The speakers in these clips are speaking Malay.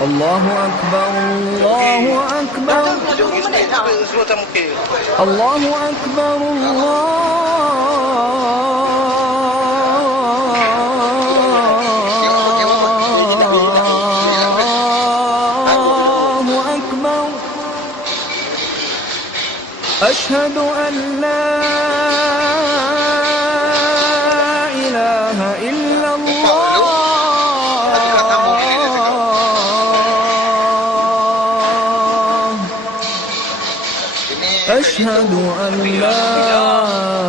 الله أكبر الله أكبر الله أكبر الله أكبر أشهد أن لا إله إلا الله أشهد أن لا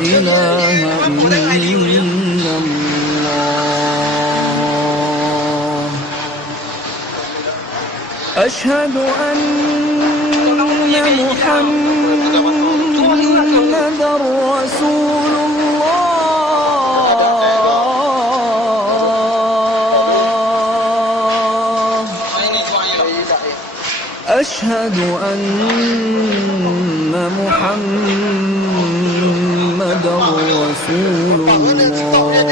إله إلا الله أشهد أن محمدا رسول الله أشهد أن محمدا رسول الله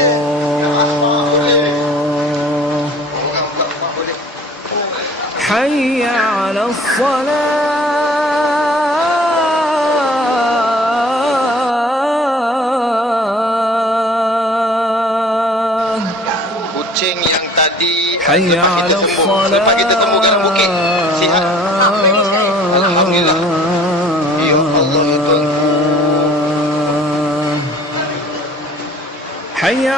حي على الصلاة Kucing yang tadi حي على lepas kita tembus dalam bukit sihat. Alhamdulillah. Ya Allah ya Tuhan. حي